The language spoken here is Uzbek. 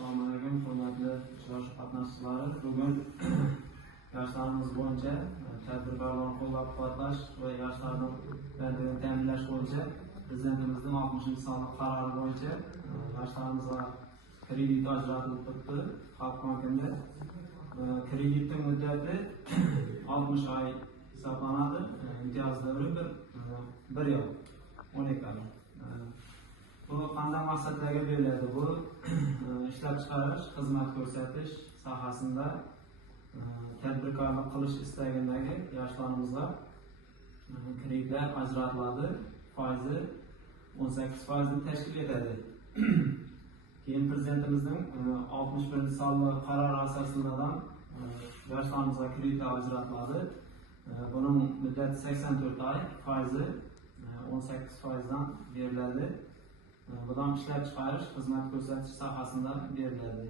Assalomu alaykum, hurmatli uchrashuv qatnashchilari. Bugun yoshlarimiz bo'yicha tadbirkorlarni qo'llab-quvvatlash va yoshlarni bandligini ta'minlash bo'yicha Prezidentimizning 60-sonli qarori bo'yicha yoshlarimizga kredit ajratilib turibdi. Xalq bankida kreditning muddati 60 oy hisoblanadi. Imtiyoz davri bir yil 12 oy. Bu qanday maqsadlarga beriladi? Bu ishlab chiqarish, xizmat ko'rsatish sohasida tadbirkorlik qilish istagidagi yoshlarimizga kreditlar ajratiladi. Foizi 18% ni tashkil etadi. Keyin Prezidentimizning 61-sonli qarori asosida yoshlarimizga kreditlar ajratiladi. Buning muddati 84 oy, foizi 18% dan beriladi. Budan ishlab chiqarish, xizmat ko'rsatish sohasida beriladi.